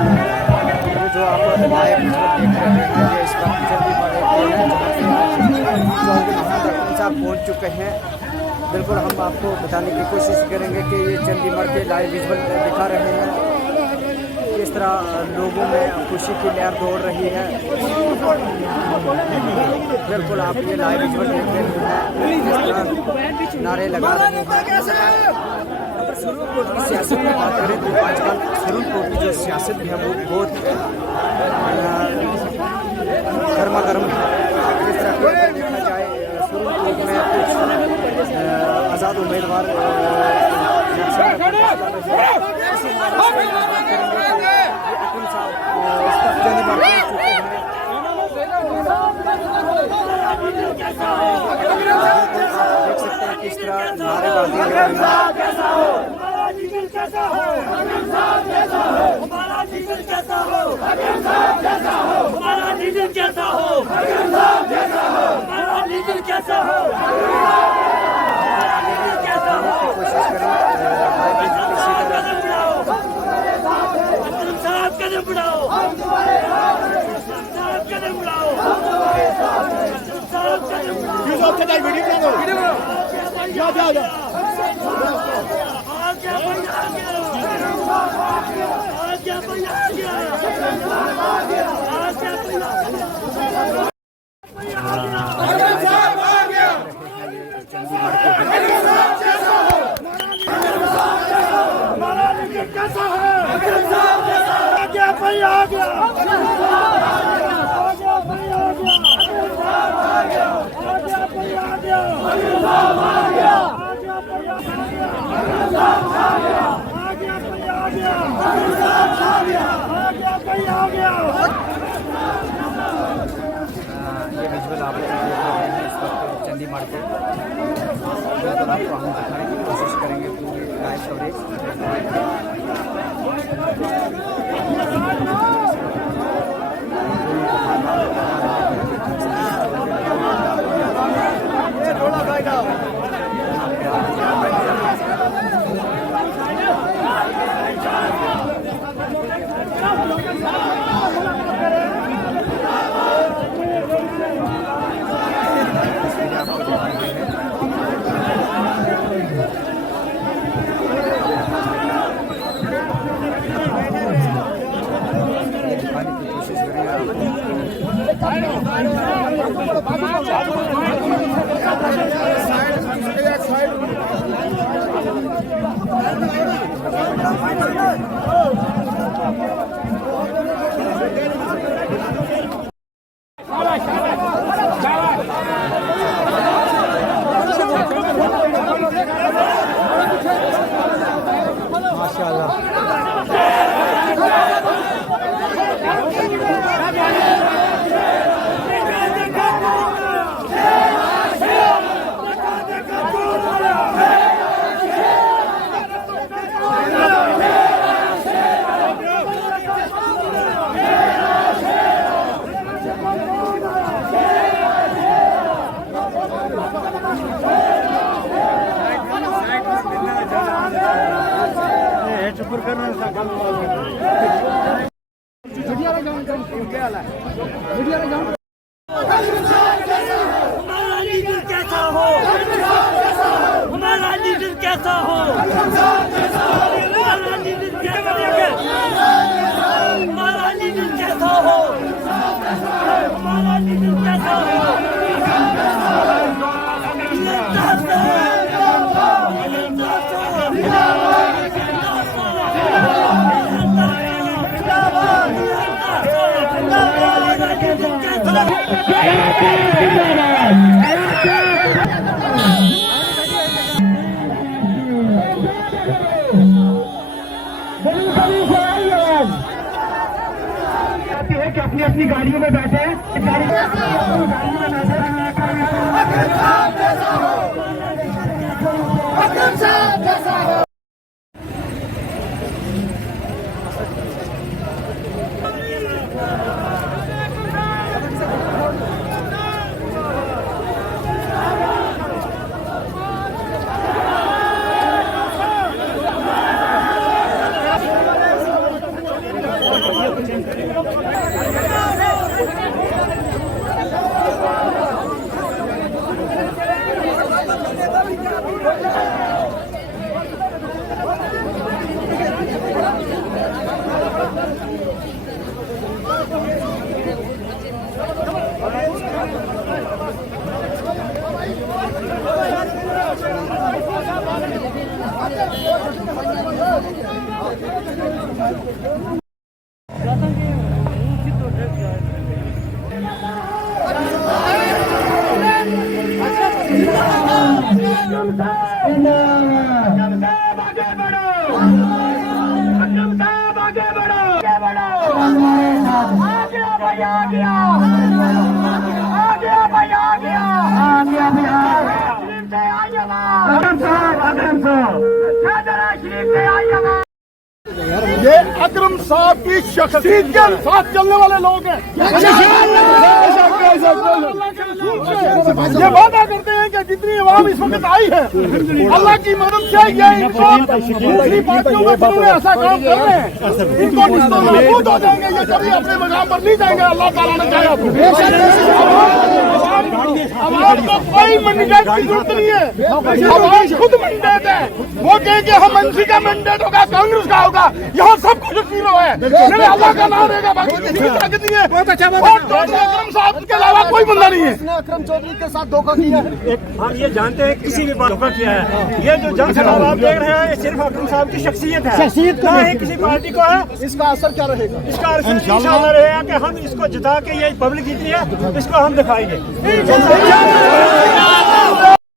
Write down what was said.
जो आप लाइव देख रहे हैं ये इस वक्त चंडी मार्केट साहब पहुँच चुके हैं। बिल्कुल हम आपको बताने की कोशिश करेंगे कि ये चंडी मार्केट के लाइव विजुअल दिखा रहे हैं किस तरह लोगों में खुशी की लहर दौड़ रही है। बिल्कुल आप ये लाइव विजुअल देख रहे हैं, नारे लगा रहे हैं। सुरूरकोट की सियासत की बात करें तो आजकल सुरूरकोट की जो सियासत भी है वो बहुत गर्मा गर्म है। जिस तरह से देखा जाए सुरूरकोट में कुछ आज़ाद उम्मीदवार किस तरह नारेबाजी ये विजुअल आप देख रहे हैं इस वक्त चंडी मार्केट। बिल्कुल आपको हम दिखाने की कोशिश करेंगे पूरी लाइव कवरेज। कि अपनी अपनी गाड़ियों में बैठे ये अकरम साहब की शख्सियत के साथ चलने वाले लोग हैं। ये वादा करते हैं कि जितनी आवाम इस वक्त आई है अल्लाह की मदद से ये इनको दूसरी पार्टियों में जिन्होंने ऐसा काम कर रहे हैं इनको नाबूद हो जाएंगे। ये कभी अपने मकाम पर नहीं जाएंगे। अल्लाह ताला ने चाहा तो आवाम को कोई मैंडेट की जरूरत नहीं है। आवाम खुद मैंडेट है। वो कहेंगे हम एनसी का मैंडेट होगा, कांग्रेस का होगा, यहाँ सब कुछ जीरो है। अल्लाह का नाम रहेगा, बाकी किसी की ताकत नहीं है। अकरम साहब के अलावा कोई बंदा नहीं है। अकरम चौधरी के साथ धोखा किया है। हम ये जानते हैं किसी भी बात धोखा किया है। ये जो जन सलाह आप देख रहे हैं ये सिर्फ अकरम साहब की शख्सियत है, ना ही किसी पार्टी को है। इसका असर क्या रहेगा? इसका असर इंशाअल्लाह रहेगा कि हम इसको जिता के ये पब्लिक जीती है इसको हम दिखाएंगे।